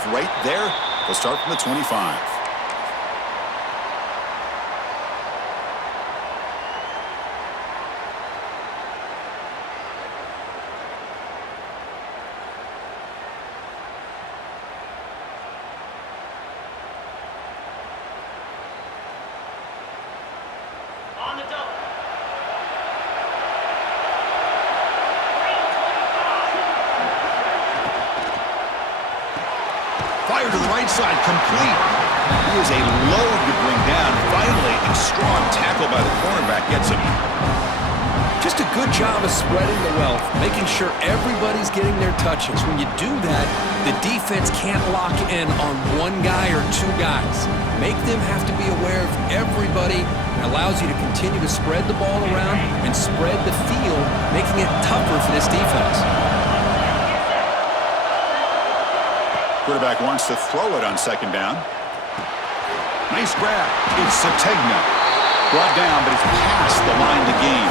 off right there. They'll start from the 25. Fire to the right side, complete. He is a load to bring down. Finally, a strong tackle by the cornerback gets him. Just a good job of spreading the wealth, making sure everybody's getting their touches. When you do that, the defense can't lock in on one guy or two guys. Make them have to be aware of everybody. It allows you to continue to spread the ball around and spread the field, making it tougher for this defense. Quarterback wants to throw it on second down. Nice grab. It's Sategna. Brought down, but it's past the line to gain.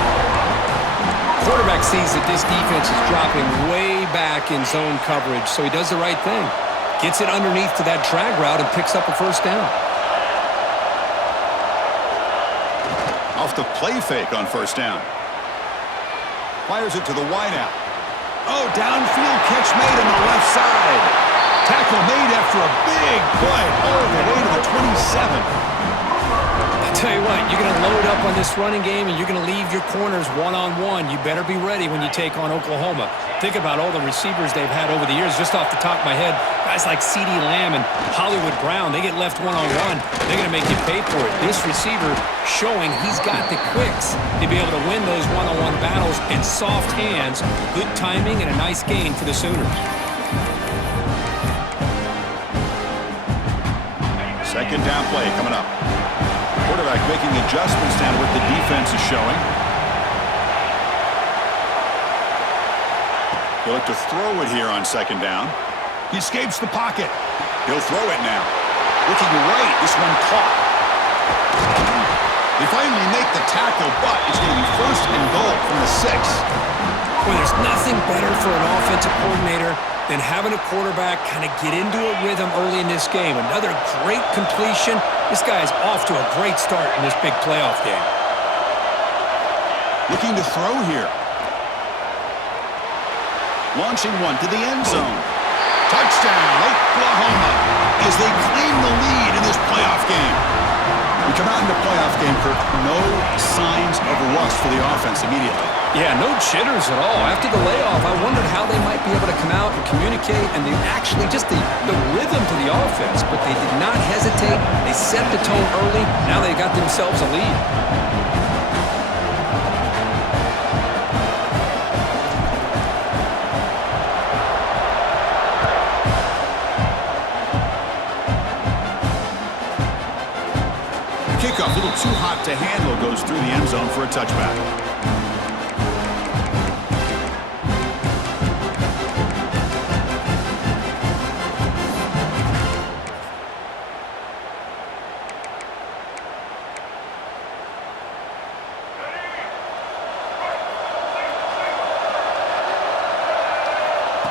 Quarterback sees that this defense is dropping way back in zone coverage, so he does the right thing. Gets it underneath to that drag route and picks up a first down. Off the play fake on first down. Fires it to the wideout. Oh, downfield catch made on the left side. Tackle made after a big play all the way to the 27. I tell you what, you're going to load up on this running game and you're going to leave your corners one-on-one. You better be ready when you take on Oklahoma. Think about all the receivers they've had over the years. Just off the top of my head, guys like CeeDee Lamb and Hollywood Brown, they get left one-on-one. They're going to make you pay for it. This receiver showing he's got the quicks to be able to win those one-on-one battles and soft hands, good timing, and a nice gain for the Sooners. Second down play coming up. Quarterback making adjustments down what the defense is showing. He'll look to throw it here on second down. He escapes the pocket. He'll throw it now. Looking right, this one caught. They finally make the tackle, but it's going to be first and goal from the 6. Well, there's nothing better for an offensive coordinator than having a quarterback kind of get into a rhythm early in this game. Another great completion. This guy is off to a great start in this big playoff game. Looking to throw here. Launching one to the end zone. Touchdown, Oklahoma, as they claim the lead in this playoff game. We come out in the playoff game, Kirk, no signs of rust for the offense immediately. Yeah, no jitters at all. After the layoff, I wondered how they might be able to come out and communicate, and they actually just the rhythm to the offense, but they did not hesitate. They set the tone early. Now they got themselves a lead. Kickoff, a little too hot to handle, goes through the end zone for a touchback.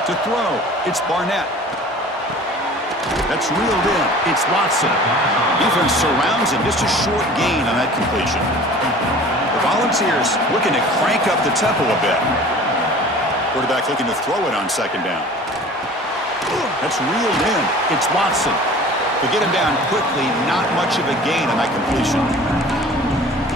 To throw, it's Barnett. That's reeled in. It's Watson. Defense surrounds him. Just a short gain on that completion. The Volunteers looking to crank up the tempo a bit. Quarterback looking to throw it on second down. That's reeled in. It's Watson. They get him down quickly. Not much of a gain on that completion.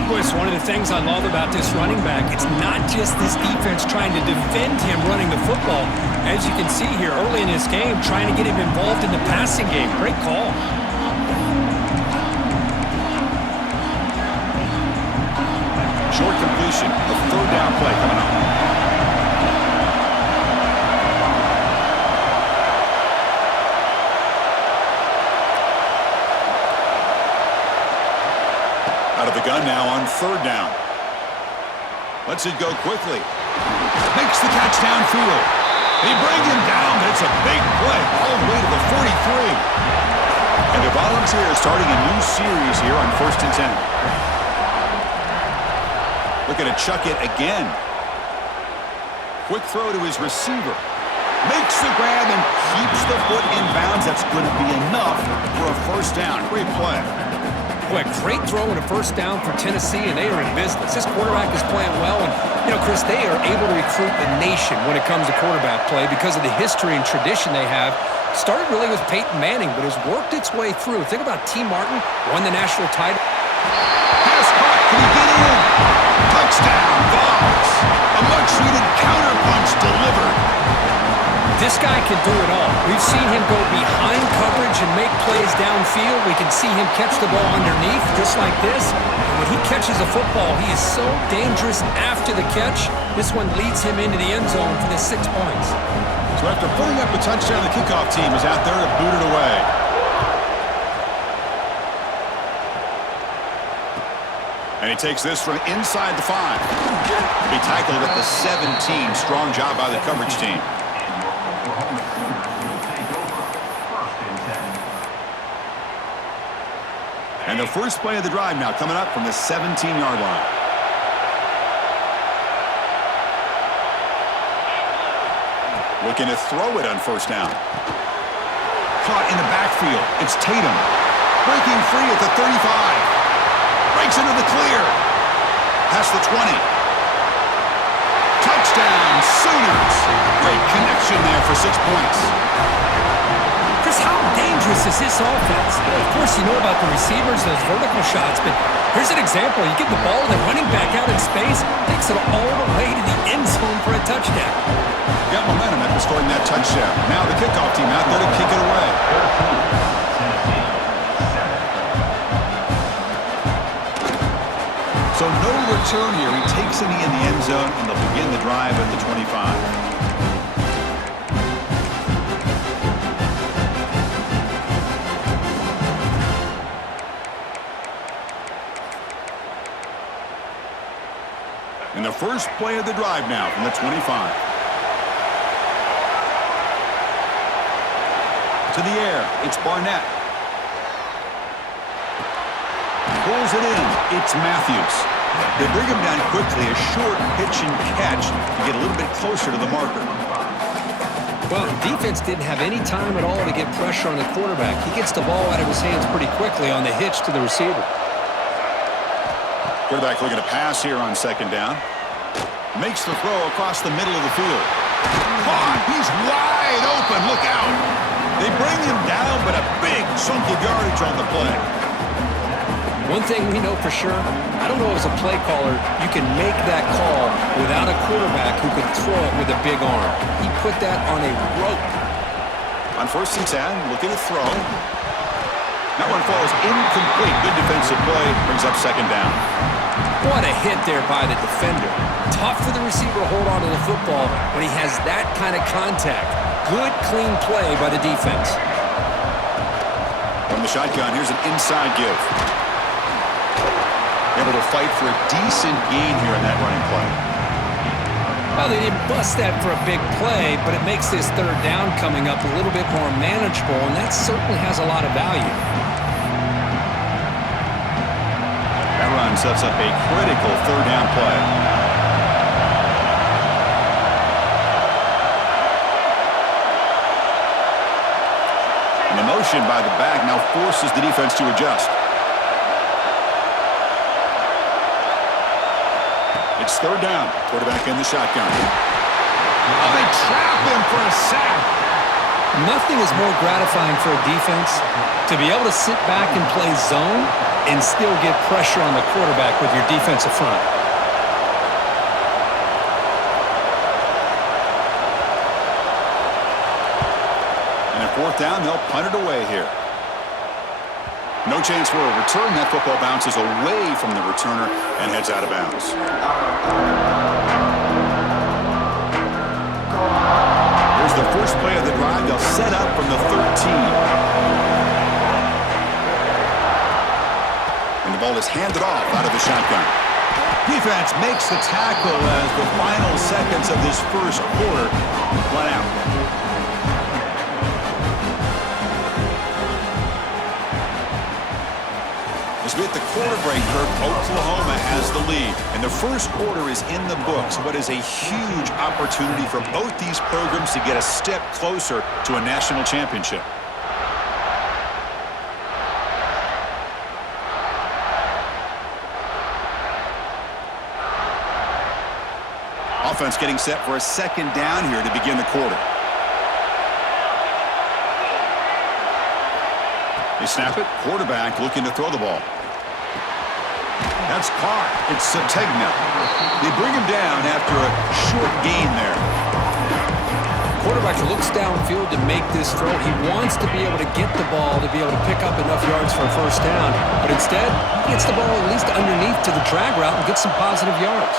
Boy, it's one of the things I love about this running back. It's not just this defense trying to defend him running the football. As you can see here early in this game, trying to get him involved in the passing game. Great call. Short completion. A third down play coming up. Out of the gun now on third down. Lets it go quickly. Makes the catch downfield. They bring him down, but it's a big play all the way to the 43. And the Volunteers starting a new series here on 1st and 10. Looking to chuck it again. Quick throw to his receiver. Makes the grab and keeps the foot in bounds. That's going to be enough for a first down. Great play. Boy, great throw and a first down for Tennessee, and they are in business. This quarterback is playing well, and, Chris, they are able to recruit the nation when it comes to quarterback play because of the history and tradition they have. Started really with Peyton Manning, but has worked its way through. Think about T. Martin, won the national title. Pass caught. Can he get in? Touchdown, Vols. A much-needed counterpunch delivered. This guy can do it all. We've seen him go behind coverage and make plays downfield. We can see him catch the ball underneath, just like this. And when he catches a football, he is so dangerous after the catch. This one leads him into the end zone for the 6 points. So after pulling up a touchdown, the kickoff team is out there to boot it away. And he takes this from inside the 5. He tackled at the 17. Strong job by the coverage team. And the first play of the drive now coming up from the 17-yard line. Looking to throw it on first down. Caught in the backfield. It's Tatum. Breaking free at the 35. Breaks into the clear. Past the 20. Touchdown, Sooners. Great connection there for 6 points. Chris, how dangerous is this offense? Of course, you know about the receivers, those vertical shots, but here's an example. You get the ball, the running back out in space, takes it all the way to the end zone for a touchdown. Got momentum after scoring that touchdown. Now the kickoff team out there to kick it away. So no return here. He takes it in the end zone, and they'll begin the drive at the 25. And the first play of the drive now from the 25. To the air, it's Barnett. Pulls it in, it's Matthews. They bring him down quickly, a short pitch and catch to get a little bit closer to the marker. Well, the defense didn't have any time at all to get pressure on the quarterback. He gets the ball out of his hands pretty quickly on the hitch to the receiver. Quarterback looking to pass here on second down. Makes the throw across the middle of the field. Caught! He's wide open. Look out! They bring him down, but a big chunk of yardage on the play. One thing we know for sure, I don't know as a play caller, you can make that call without a quarterback who can throw it with a big arm. He put that on a rope. On 1st and 10, looking to throw. That one falls incomplete. Good defensive play. Brings up second down. What a hit there by the defender. Tough for the receiver to hold on to the football when he has that kind of contact. Good, clean play by the defense. From the shotgun, here's an inside give. Able to fight for a decent gain here in that running play. Well, they didn't bust that for a big play, but it makes this third down coming up a little bit more manageable, and that certainly has a lot of value. That run sets up a critical third down play. And the motion by the back now forces the defense to adjust. It's third down. Quarterback in the shotgun. Oh, they trap him for a sack. Nothing is more gratifying for a defense to be able to sit back and play zone and still get pressure on the quarterback with your defensive front. And at fourth down, they'll punt it away here. No chance for a return. That football bounces away from the returner and heads out of bounds. Here's the first play of the drive. They'll set up from the 13. And the ball is handed off out of the shotgun. Defense makes the tackle as the final seconds of this first quarter run out. The As we hit the quarter break, Kirk, Oklahoma has the lead. And the first quarter is in the books, but is a huge opportunity for both these programs to get a step closer to a national championship. Offense getting set for a second down here to begin the quarter. They snap it. Quarterback looking to throw the ball. That's caught. It's Sategna. They bring him down after a short gain there. Quarterback looks downfield to make this throw. He wants to be able to get the ball to be able to pick up enough yards for a first down. But instead, he gets the ball at least underneath to the drag route and gets some positive yards.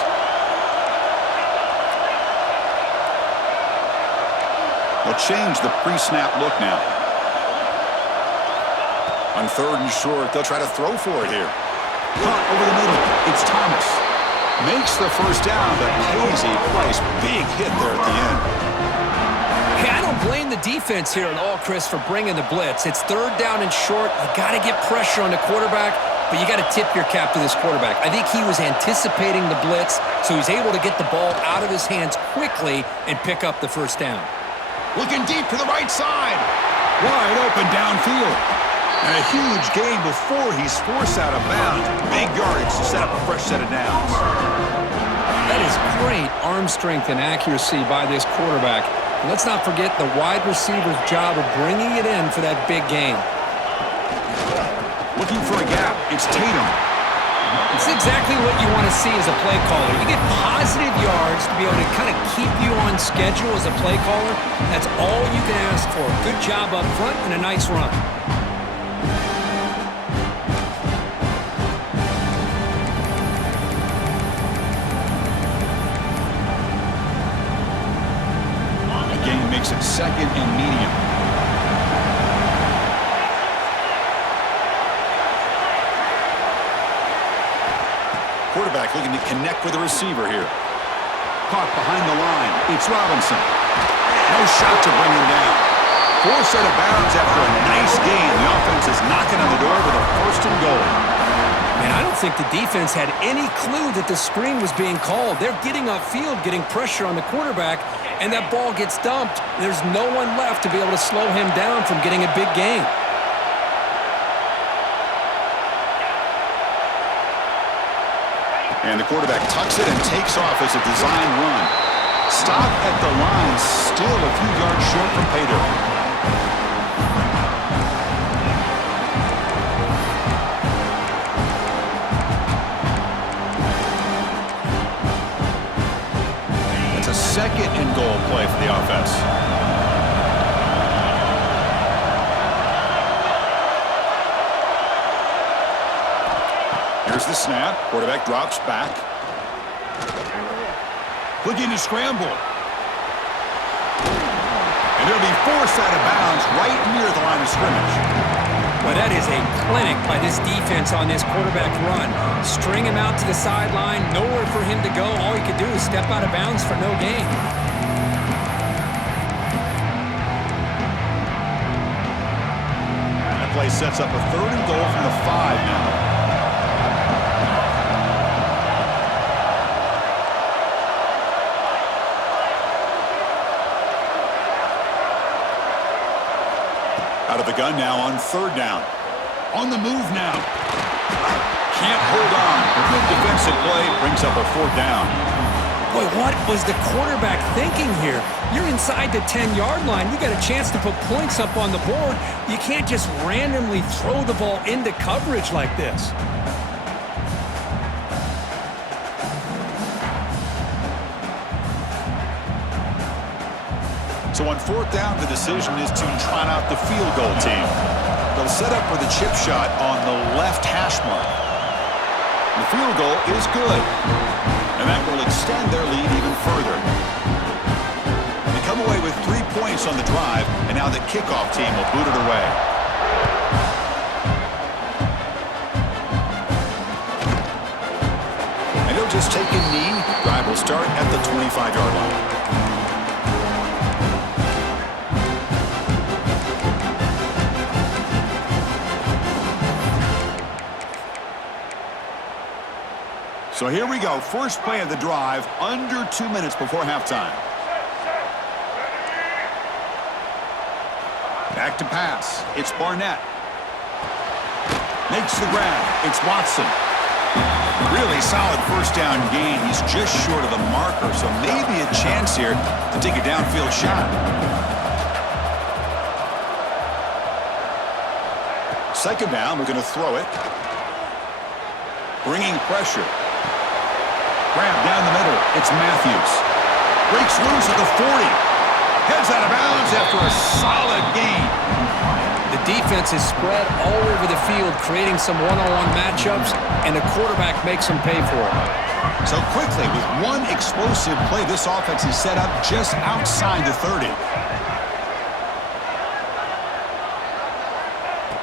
They'll change the pre-snap look now. On 3rd and short, they'll try to throw for it here. Caught over the middle. It's Thomas. Makes the first down, but pays a price. Big hit there at the end. Hey, I don't blame the defense here at all, Chris, for bringing the blitz. It's 3rd down and short. You got to get pressure on the quarterback, but you got to tip your cap to this quarterback. I think he was anticipating the blitz, so he's able to get the ball out of his hands quickly and pick up the first down. Looking deep to the right side. Wide open downfield. And a huge gain before he's forced out of bounds. Big yardage to set up a fresh set of downs. That is great arm strength and accuracy by this quarterback. And let's not forget the wide receiver's job of bringing it in for that big gain. Looking for a gap. It's Tatum. It's exactly what you want to see as a play caller. You get positive yards to be able to kind of keep you on schedule as a play caller. That's all you can ask for. Good job up front and a nice run. Makes it 2nd and medium. Quarterback looking to connect with the receiver here. Caught behind the line. It's Robinson. No shot to bring him down. Forced out of bounds after a nice gain. The offense is knocking on the door with a 1st and goal. And I don't think the defense had any clue that the screen was being called. They're getting upfield, getting pressure on the quarterback, and that ball gets dumped. There's no one left to be able to slow him down from getting a big gain. And the quarterback tucks it and takes off as a design run. Stop at the line, still a few yards short from pay dirt. Second and goal play for the offense. Here's the snap. Quarterback drops back. Looking to scramble. And they'll be forced out of bounds right near the line of scrimmage. Well, that is a clinic by this defense on this quarterback run. String him out to the sideline, nowhere for him to go. All he could do is step out of bounds for no gain. That play sets up a 3rd and goal from the 5 now. Out of the gun now on 3rd down. On the move now. Can't hold on. A good defensive play brings up a 4th down. Boy, what was the quarterback thinking here? You're inside the 10-yard line. You got a chance to put points up on the board. You can't just randomly throw the ball into coverage like this. So on 4th down, the decision is to trot out the field goal team. They'll set up for the chip shot on the left hash mark. The field goal is good, and that will extend their lead even further. They come away with 3 points on the drive, and now the kickoff team will boot it away. And he'll just take a knee. Drive will start at the 25-yard line. So here we go. First play of the drive, under 2 minutes before halftime. Back to pass. It's Barnett. Makes the grab. It's Watson. Really solid first down gain. He's just short of the marker, so maybe a chance here to take a downfield shot. Second down, we're going to throw it. Bringing pressure. Grab down the middle. It's Matthews. Breaks loose at the 40. Heads out of bounds after a solid gain. The defense is spread all over the field, creating some one-on-one matchups, and the quarterback makes them pay for it. So quickly, with one explosive play, this offense is set up just outside the 30.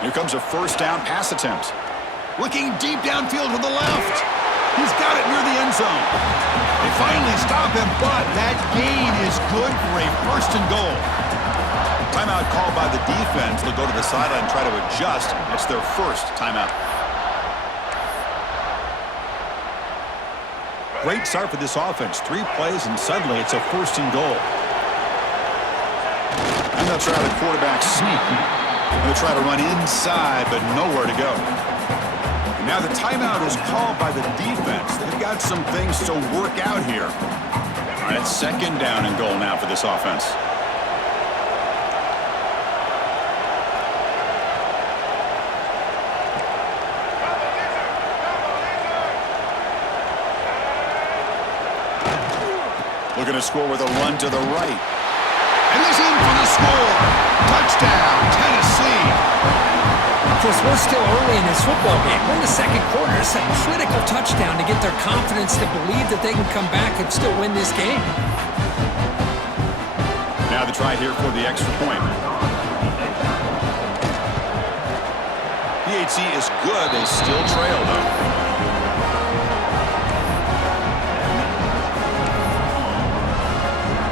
Here comes a first down pass attempt. Looking deep downfield to the left. He's got it near the end zone. They finally stop him, but that gain is good for a first and goal. Timeout called by the defense. They'll go to the sideline and try to adjust. It's their first timeout. Great start for this offense. 3 plays, and suddenly it's a first and goal. And they'll try the quarterback sneak. They'll try to run inside, but nowhere to go. And now the timeout is called by the defense. They've got some things to work out here. All right, it's second down and goal now for this offense. Looking to score with a run to the right. And he's in for the score. Touchdown, Tennessee. Of course, we're still early in this football game. We're in the second quarter. It's a critical touchdown to get their confidence to believe that they can come back and still win this game. Now the try here for the extra point. PHC is good. They still trail, though.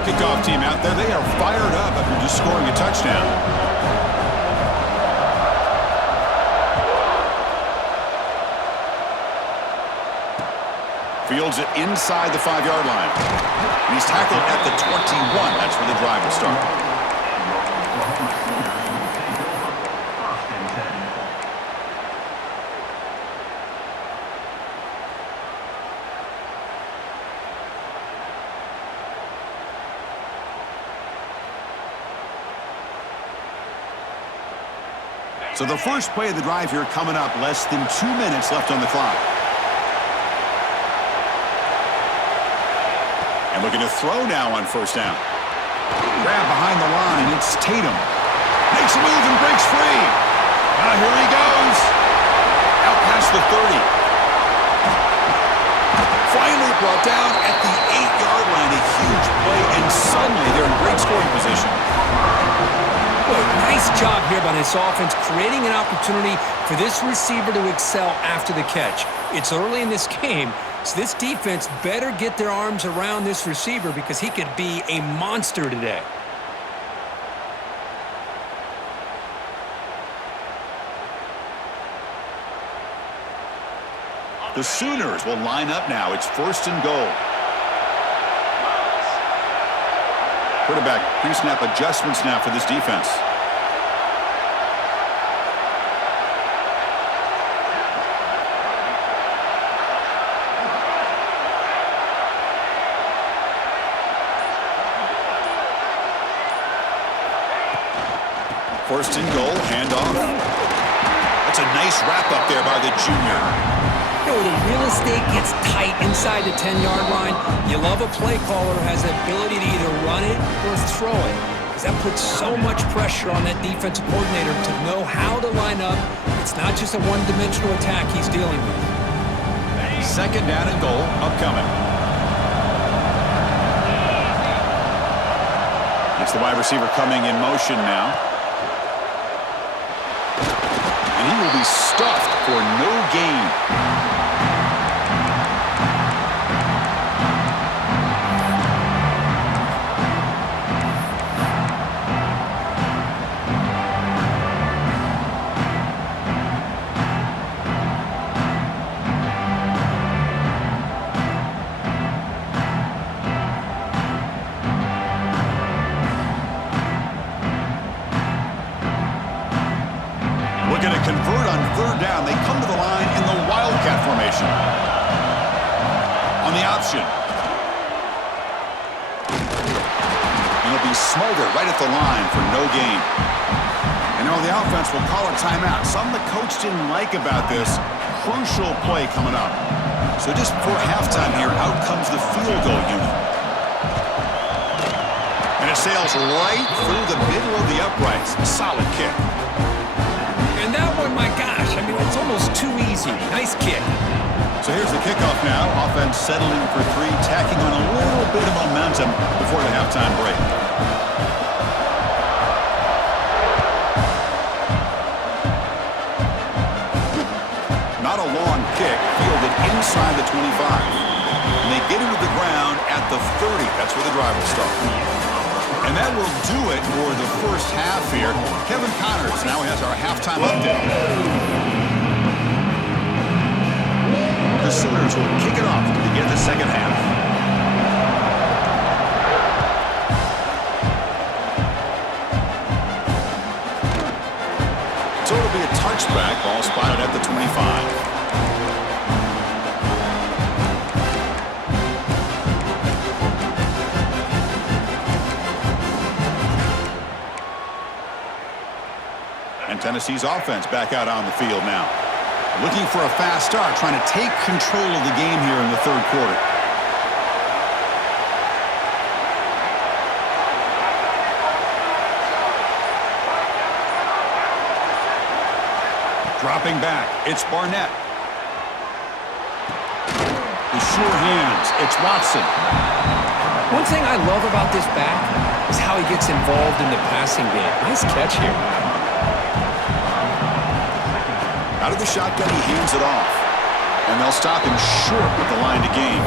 Kickoff team out there. They are fired up after just scoring a touchdown. Fields it inside the 5-yard line. And he's tackled at the 21. That's where the drive will start. So the first play of the drive here coming up, less than 2 minutes left on the clock. And looking to throw now on first down. Grab behind the line, it's Tatum. Makes a move and breaks free. Now here he goes. Out past the 30. Finally brought down at the 8-yard line. A huge play, and suddenly they're in great scoring position. Boy, nice job here by this offense, creating an opportunity for this receiver to excel after the catch. It's early in this game, so this defense better get their arms around this receiver because he could be a monster today. The Sooners will line up now. It's first and goal. Quarterback pre-snap adjustments now for this defense. First and goal, handoff. That's a nice wrap-up there by the junior. You know, the real estate gets tight inside the 10-yard line. You love a play caller who has the ability to either run it or throw it, because that puts so much pressure on that defensive coordinator to know how to line up. It's not just a one-dimensional attack he's dealing with. Second down and goal, upcoming. It's the wide receiver coming in motion now. And he will be stuffed for no gain. Looking to convert on third down. They come to the line in the Wildcat formation. On the option. And it'll be smothered right at the line for no gain. And now the offense will call a timeout. Something the coach didn't like about this. Crucial play coming up. So just before halftime here, out comes the field goal unit. And it sails right through the middle of the uprights. Solid kick. And that one, my gosh, I mean, it's almost too easy. Nice kick. So here's the kickoff now. Offense settling for three, tacking on a little bit of momentum before the halftime break. Not a long kick, fielded inside the 25. And they get into the ground at the 30. That's where the drive will start. And that will do it for the first half here. Kevin Connors now has our halftime update. The Sooners will kick it off to begin the second half. So it'll be a touchback, ball spotted at the 25. And Tennessee's offense back out on the field now. Looking for a fast start, trying to take control of the game here in the third quarter. Dropping back, it's Barnett. The sure hands, it's Watson. One thing I love about this back is how he gets involved in the passing game. Nice catch here. Out of the shotgun, he hands it off. And they'll stop him short with the line to gain.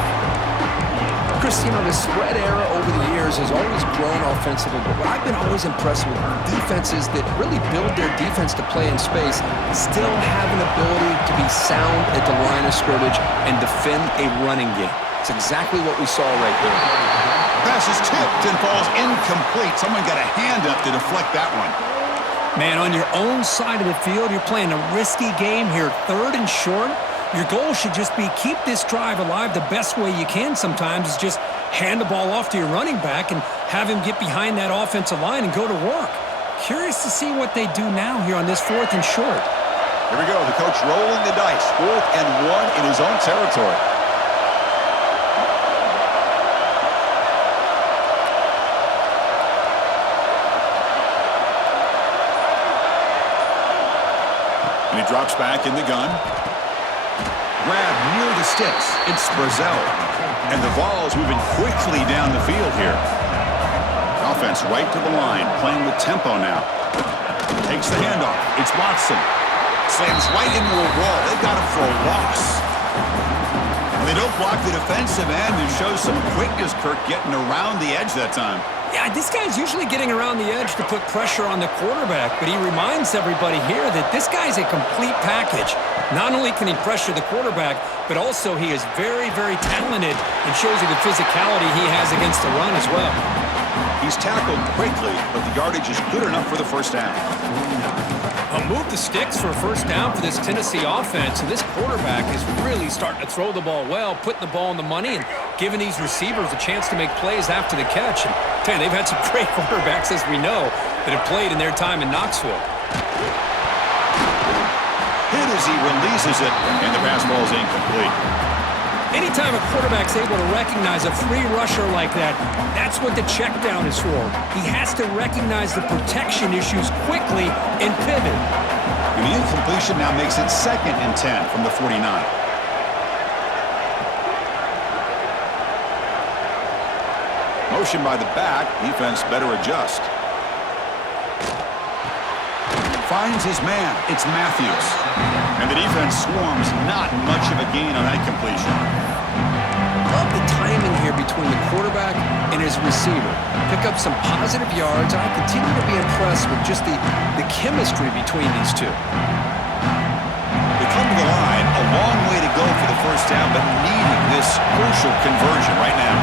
Chris, you know, the spread era over the years has always grown offensively, but what I've been always impressed with defenses that really build their defense to play in space still have an ability to be sound at the line of scrimmage and defend a running game. It's exactly what we saw right there. Pass is tipped and falls incomplete. Someone got a hand up to deflect that one. Man, on your own side of the field, you're playing a risky game here, third and short. Your goal should just be keep this drive alive the best way you can sometimes is just hand the ball off to your running back and have him get behind that offensive line and go to work. Curious to see what they do now here on this fourth and short. Here we go, the coach rolling the dice. 4th and 1 in his own territory. And he drops back in the gun. Grab near the sticks. It's Brazel. And the Vols moving quickly down the field here. Offense right to the line, playing with tempo now. Takes the handoff. It's Watson. Slams right into a wall. They got him for a loss. And they don't block the defensive end, who shows some quickness, Kirk, getting around the edge that time. Yeah, this guy's usually getting around the edge to put pressure on the quarterback, but he reminds everybody here that this guy's a complete package. Not only can he pressure the quarterback, but also he is very, very talented and shows you the physicality he has against the run as well. He's tackled quickly, but the yardage is good enough for the first down. Move the sticks for a first down for this Tennessee offense, and this quarterback is really starting to throw the ball well, putting the ball on the money and giving these receivers a chance to make plays after the catch. And tell you, they've had some great quarterbacks, as we know, that have played in their time in Knoxville. Hit as he releases it, and the pass ball is incomplete. Anytime a quarterback's able to recognize a free rusher like that, that's what the check down is for. He has to recognize the protection issues quickly and pivot. And the incompletion now makes it 2nd and 10 from the 49. Motion by the back. Defense better adjust. Finds his man. It's Matthews. And the defense swarms. Not much of a gain on that completion. Love the timing here between the quarterback and his receiver. Pick up some positive yards, and I continue to be impressed with just the chemistry between these two. They come to the line. A long way to go for the first down, but needing this crucial conversion right now.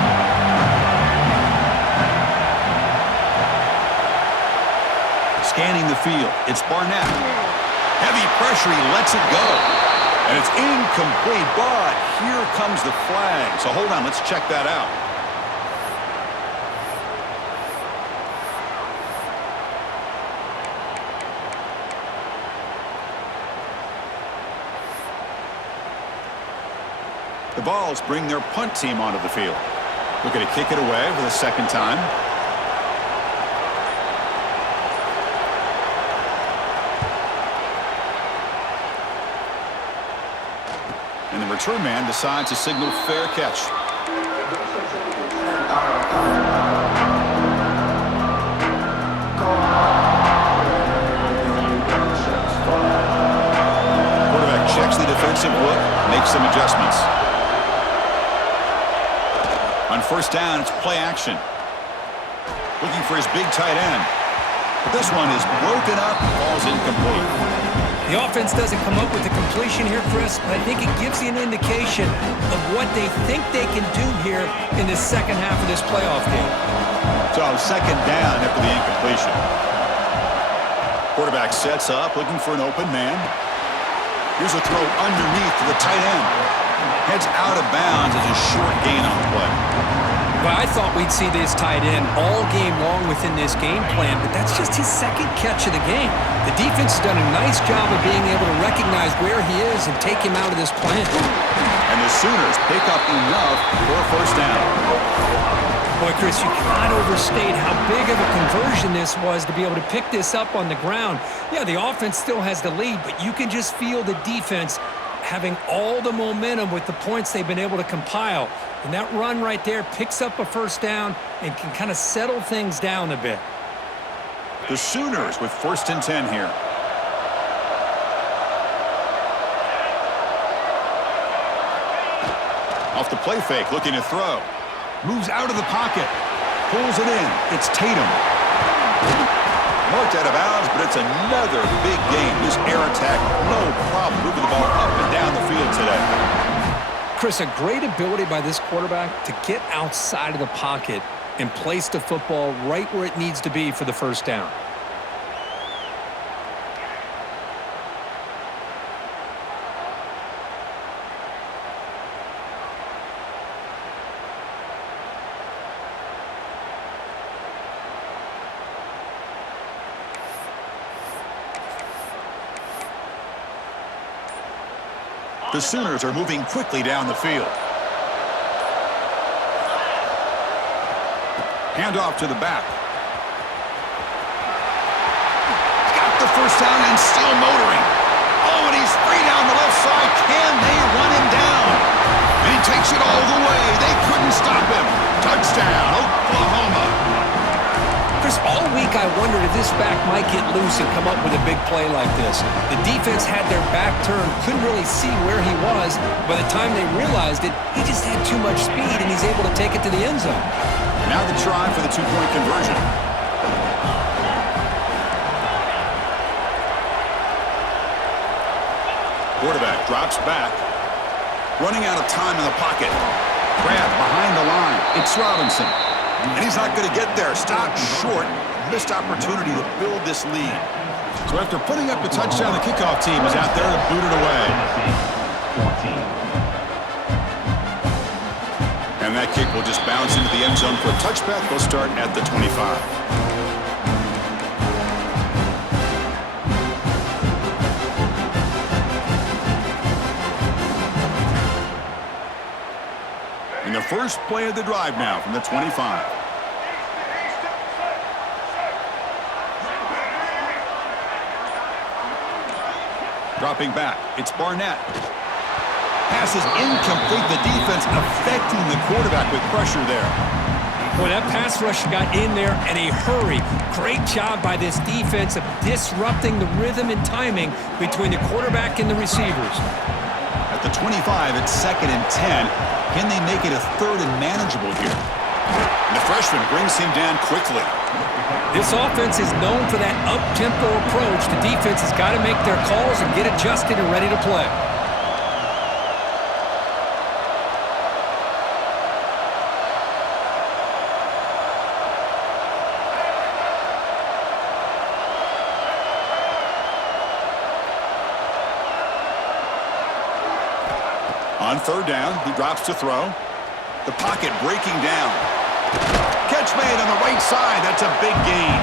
Scanning the field. It's Barnett. Heavy pressure, he lets it go. And it's incomplete, but here comes the flag. So hold on, let's check that out. The Vols bring their punt team onto the field. Looking to kick it away for the second time. And the return man decides to signal fair catch. Quarterback checks the defensive look, makes some adjustments. On first down, it's play action. Looking for his big tight end. But this one is broken up, falls incomplete. The offense doesn't come up with the completion here, Chris, but I think it gives you an indication of what they think they can do here in the second half of this playoff game. So second down after the incompletion. Quarterback sets up, looking for an open man. Here's a throw underneath to the tight end. Heads out of bounds as a short gain on the play. Well, I thought we'd see this tight end all game long within this game plan, but that's just his second catch of the game. The defense has done a nice job of being able to recognize where he is and take him out of this plan. And the Sooners pick up enough for a first down. Boy, Chris, you cannot overstate how big of a conversion this was to be able to pick this up on the ground. Yeah, the offense still has the lead, but you can just feel the defense having all the momentum with the points they've been able to compile. And that run right there picks up a first down and can kind of settle things down a bit. The Sooners with 1st and 10 here. Off the play fake, looking to throw. Moves out of the pocket. Pulls it in. It's Tatum. Marked out of bounds, but it's another big game. This air attack, no problem moving the ball up and down the field today. Chris, a great ability by this quarterback to get outside of the pocket and place the football right where it needs to be for the first down. The Sooners are moving quickly down the field. Handoff to the back. Got the first down and still motoring. Oh, and he's free down the left side. Can they run him down? And he takes it all the way. They couldn't stop him. Touchdown, Oklahoma. Chris, all week I wondered if this back might get loose and come up with a big play like this. The defense had their back turned, couldn't really see where he was. By the time they realized it, he just had too much speed, and he's able to take it to the end zone. Now the try for the two-point conversion. Quarterback drops back. Running out of time in the pocket. Grab behind the line. It's Robinson. And he's not going to get there. Stopped short. Missed opportunity to build this lead. So after putting up the touchdown, the kickoff team is out there to boot it away. And that kick will just bounce into the end zone for a touchback. They'll start at the 25. And the first play of the drive now from the 25. Dropping back, it's Barnett. Pass is incomplete. The defense affecting the quarterback with pressure there. Boy, that pass rush got in there in a hurry. Great job by this defense of disrupting the rhythm and timing between the quarterback and the receivers. At the 25, it's 2nd and 10. Can they make it a 3rd and manageable here? And the freshman brings him down quickly. This offense is known for that up-tempo approach. The defense has got to make their calls and get adjusted and ready to play. On third down, he drops to throw. The pocket breaking down. Catch made on the right side. That's a big gain.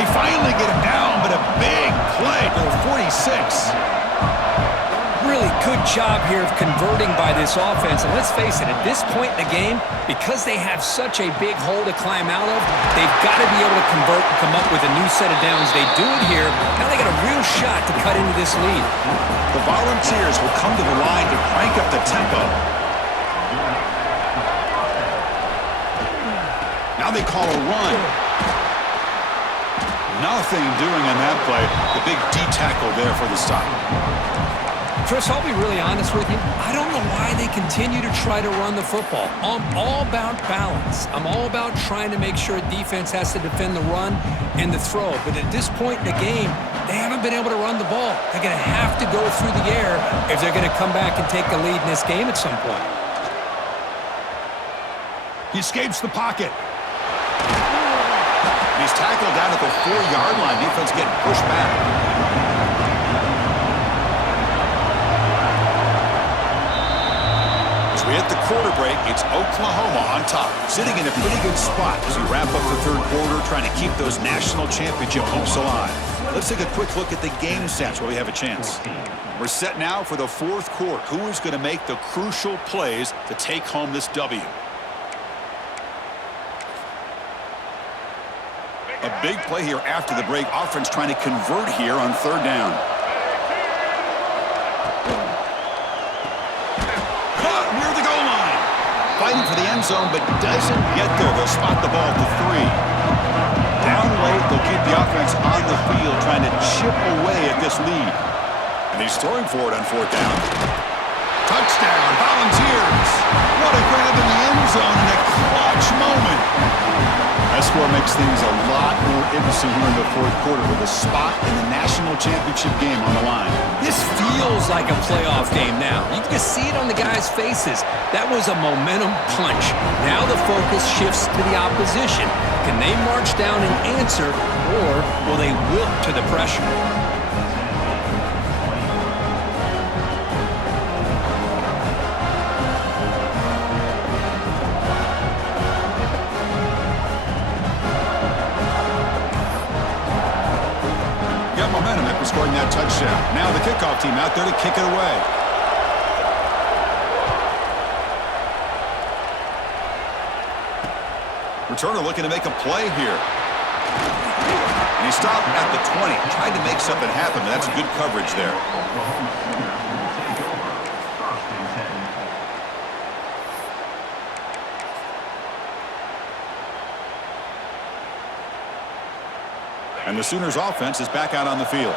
They finally get him down, but a big play to the 46. Really good job here of converting by this offense. And let's face it, at this point in the game, because they have such a big hole to climb out of, they've got to be able to convert and come up with a new set of downs. They do it here. Now they got a real shot to cut into this lead. The Volunteers will come to the line to crank up the tempo. Now they call a run. Nothing doing on that play. The big D tackle there for the stop. Chris, I'll be really honest with you. I don't know why they continue to try to run the football. I'm all about balance. I'm all about trying to make sure defense has to defend the run and the throw. But at this point in the game, they haven't been able to run the ball. They're going to have to go through the air if they're going to come back and take the lead in this game at some point. He escapes the pocket. He's tackled down at the 4-yard line. Defense getting pushed back. We hit the quarter break. It's Oklahoma on top, sitting in a pretty good spot as we wrap up the third quarter, trying to keep those national championship hopes alive. Let's take a quick look at the game stats while we have a chance. We're set now for the fourth quarter. Who is going to make the crucial plays to take home this W? A big play here after the break. Offense trying to convert here on third down. Fighting for the end zone, but doesn't get there. They'll spot the ball at the 3. Down late, they'll keep the offense on the field, trying to chip away at this lead. And he's throwing for it on fourth down. Touchdown, Volunteers. What a grab in the end zone in a clutch moment. That score makes things a lot more interesting here in the fourth quarter with a spot in the national championship game on the line. This feels like a playoff game now. You can see it on the guys' faces. That was a momentum punch. Now the focus shifts to the opposition. Can they march down and answer, or will they wilt to the pressure? Momentum after scoring that touchdown. Now the kickoff team out there to kick it away. Returner looking to make a play here. And he stopped at the 20. Tried to make something happen, but that's good coverage there. And the Sooners offense is back out on the field.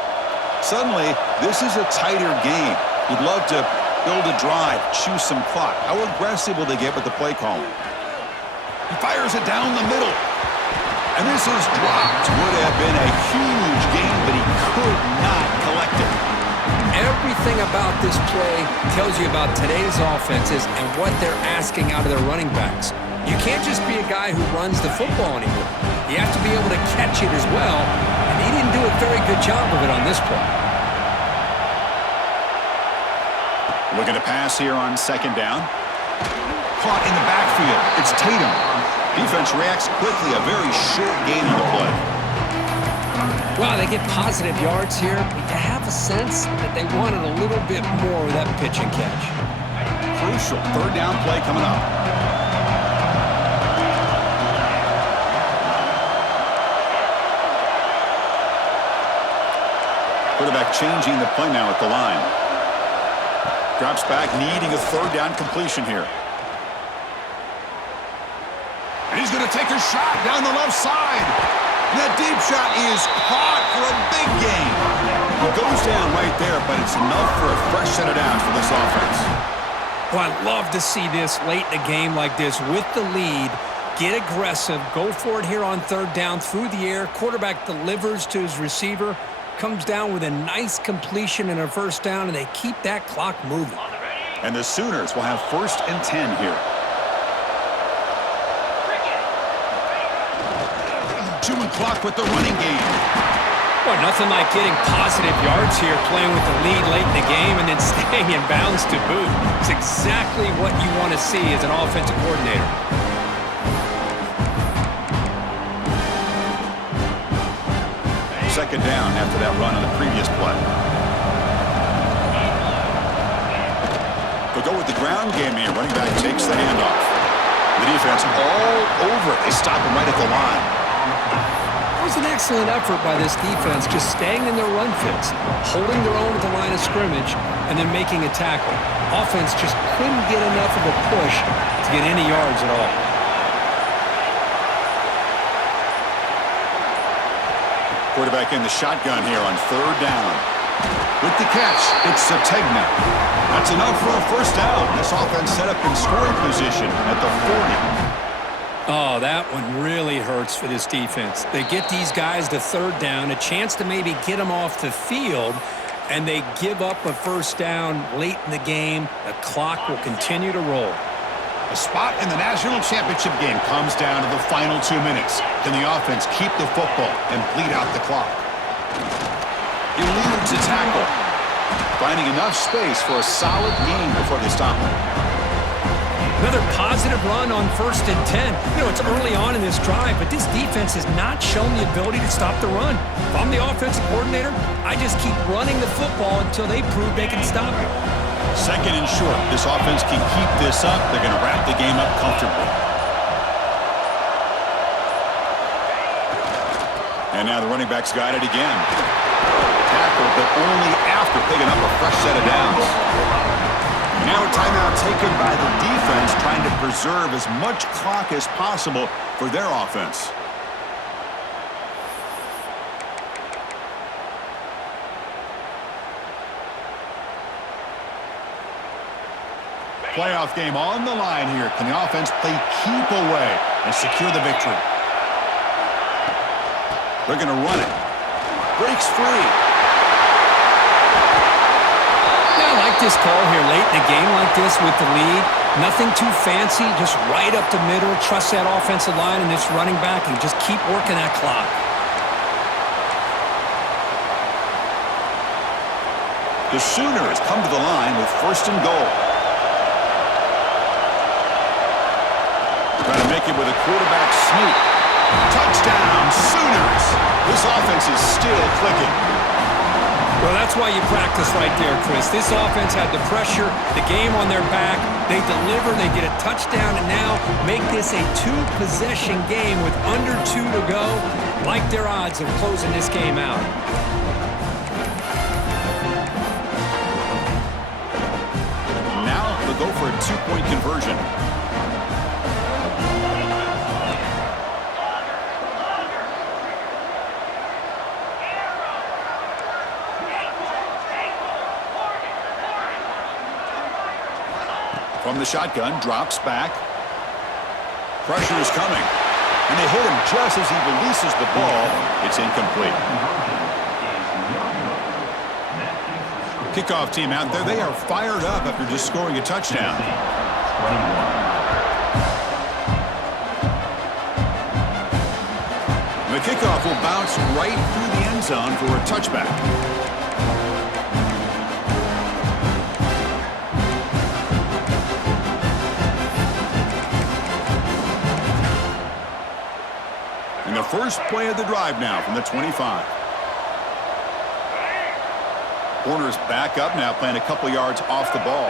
Suddenly, this is a tighter game. You'd love to build a drive, choose some clock. How aggressive will they get with the play calling? He fires it down the middle. And this is dropped. Would have been a huge gain, but he could not collect it. Everything about this play tells you about today's offenses and what they're asking out of their running backs. You can't just be a guy who runs the football anymore. You have to be able to catch it as well, and he didn't do a very good job of it on this play. Looking to pass here on second down. Caught in the backfield. It's Tatum. Defense reacts quickly. A very short gain on the play. Well, they get positive yards here, but you have a sense that they wanted a little bit more of that pitch and catch. Crucial third down play coming up. Quarterback changing the play now at the line. Drops back, needing a third down completion here. And he's going to take a shot down the left side. And that deep shot is caught for a big gain. It goes down right there, but it's enough for a fresh set of downs for this offense. Well, I'd love to see this late in the game like this with the lead. Get aggressive, go for it here on third down through the air. Quarterback delivers to his receiver. Comes down with a nice completion and a first down, and they keep that clock moving. And the Sooners will have 1st and 10 here. Chewing clock with the running game. Boy, nothing like getting positive yards here, playing with the lead late in the game and then staying in bounds to boot. It's exactly what you want to see as an offensive coordinator. Second down after that run on the previous play. They'll go with the ground game here. Running back takes the handoff. The defense all over it. They stop him right at the line. It was an excellent effort by this defense, just staying in their run fits, holding their own at the line of scrimmage, and then making a tackle. Offense just couldn't get enough of a push to get any yards at all. Quarterback in the shotgun here on third down. With the catch, it's Sategna. That's enough for a first down. This offense set up in scoring position at the 40. Oh, that one really hurts for this defense. They get these guys to third down, a chance to maybe get them off the field, and they give up a first down late in the game. The clock will continue to roll. A spot in the national championship game comes down to the final 2 minutes. Can the offense keep the football and bleed out the clock? Eludes a tackle, finding enough space for a solid gain before they stop him. Another positive run on 1st and 10. You know, it's early on in this drive, but this defense has not shown the ability to stop the run. If I'm the offensive coordinator, I just keep running the football until they prove they can stop it. Second and short. This offense can keep this up. They're going to wrap the game up comfortably. And now the running back's got it again. Tackle, but only after picking up a fresh set of downs. Now a timeout taken by the defense, trying to preserve as much clock as possible for their offense. Playoff game on the line here. Can the offense play keep away and secure the victory? They're going to run it. Breaks free. Yeah, I like this call here late in a game like this with the lead. Nothing too fancy, just right up the middle. Trust that offensive line and this running back and just keep working that clock. The Sooners come to the line with 1st and goal. Trying to make it with a quarterback sneak. Touchdown, Sooners! This offense is still clicking. Well, that's why you practice right there, Chris. This offense had the pressure, the game on their back. They deliver, they get a touchdown, and now make this a 2-possession game with under 2 to go. Like their odds of closing this game out. Now they'll go for a 2-point conversion. From the shotgun, drops back. Pressure is coming. And they hit him just as he releases the ball. It's incomplete. Kickoff team out there. They are fired up after just scoring a touchdown. The kickoff will bounce right through the end zone for a touchback. And the first play of the drive now from the 25. Corner's back up now, playing a couple yards off the ball.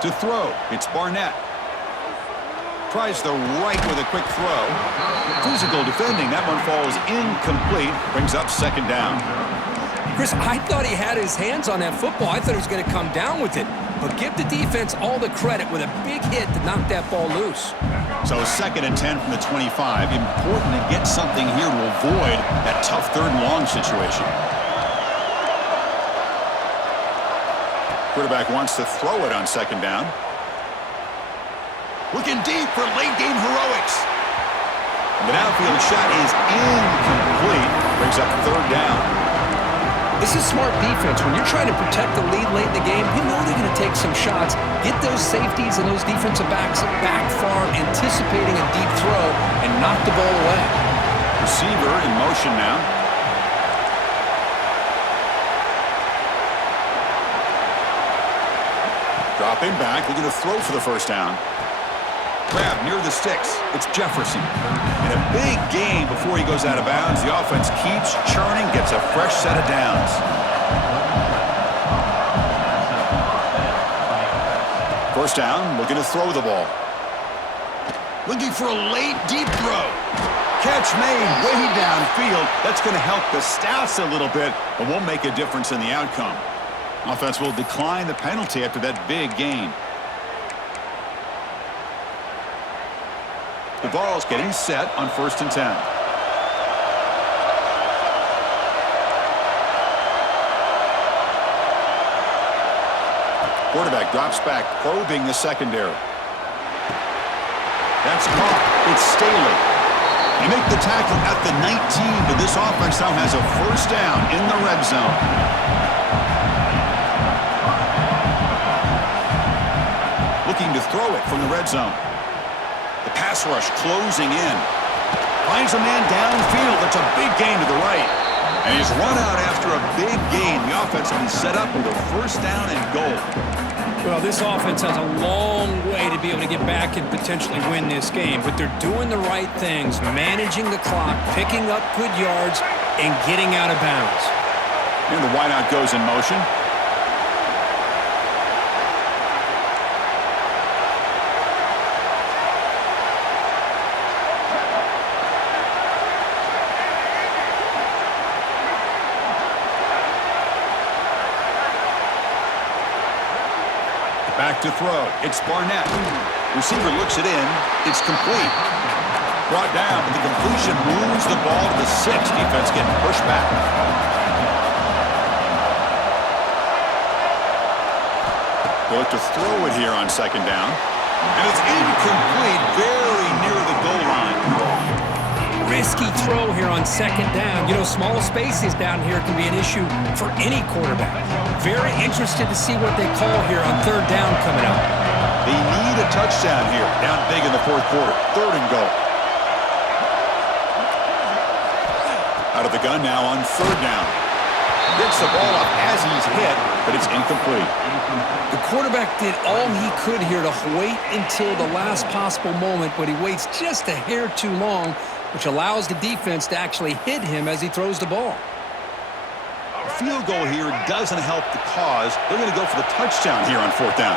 To throw, it's Barnett. Tries the right with a quick throw. Physical defending, that one falls incomplete. Brings up 2nd down. Chris, I thought he had his hands on that football. I thought he was going to come down with it. But give the defense all the credit with a big hit to knock that ball loose. So 2nd and 10 from the 25. Important to get something here to avoid that tough 3rd and long situation. Quarterback wants to throw it on 2nd down. Looking deep for late game heroics. And the downfield shot is incomplete. Brings up 3rd down. This is smart defense. When you're trying to protect the lead late in the game, you know they're going to take some shots. Get those safeties and those defensive backs back far, anticipating a deep throw, and knock the ball away. Receiver in motion now. Dropping back, looking to throw for the first down. Grab near the sticks. It's Jefferson. And a big gain before he goes out of bounds. The offense keeps churning, gets a fresh set of downs. First down, looking to throw the ball. Looking for a late, deep throw. Catch made way downfield. That's going to help the stats a little bit, but won't make a difference in the outcome. Offense will decline the penalty after that big gain. The ball's getting set on 1st and 10. Quarterback drops back, probing the secondary. That's caught. It's Staley. They make the tackle at the 19, but this offense now has a first down in the red zone. Looking to throw it from the red zone. The pass rush closing in. Finds a man downfield. That's a big gain to the right. And he's run out after a big gain. The offense will be set up with a first down and goal. Well, this offense has a long way to be able to get back and potentially win this game, but they're doing the right things, managing the clock, picking up good yards, and getting out of bounds. And the wideout goes in motion. Back to throw. It's Barnett. Receiver looks it in. It's complete. Brought down, but the completion moves the ball to the 6. Defense getting pushed back. They look to throw it here on 2nd down. And it's incomplete, very near the goal line. Risky throw here on 2nd down. You know, small spaces down here can be an issue for any quarterback. Very interested to see what they call here on 3rd down coming up. They need a touchdown here. Down big in the 4th quarter. 3rd and goal. Out of the gun now on 3rd down. Gets the ball up as he's hit, but it's incomplete. The quarterback did all he could here to wait until the last possible moment, but he waits just a hair too long, which allows the defense to actually hit him as he throws the ball. A field goal here doesn't help the cause. They're going to go for the touchdown here on 4th down.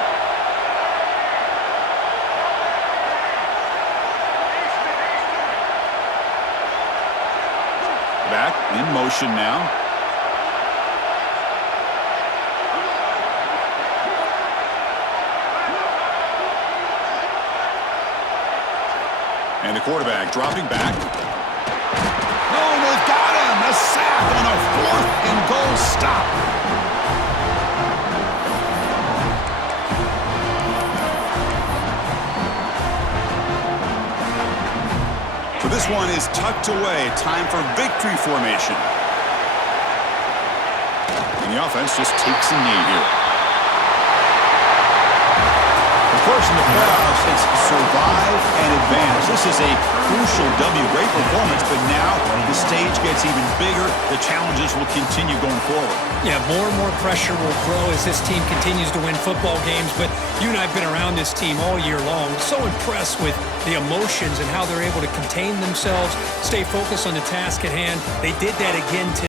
Back in motion now. And the quarterback dropping back. No, they've got him. A sack on a 4th and goal stop. So this one is tucked away. Time for victory formation. And the offense just takes a knee here. Of course, in the playoffs, it's survive and advance. This is a crucial W. Great performance, but now the stage gets even bigger. The challenges will continue going forward. Yeah, more and more pressure will grow as this team continues to win football games, but you and I have been around this team all year long. So impressed with the emotions and how they're able to contain themselves, stay focused on the task at hand. They did that again today.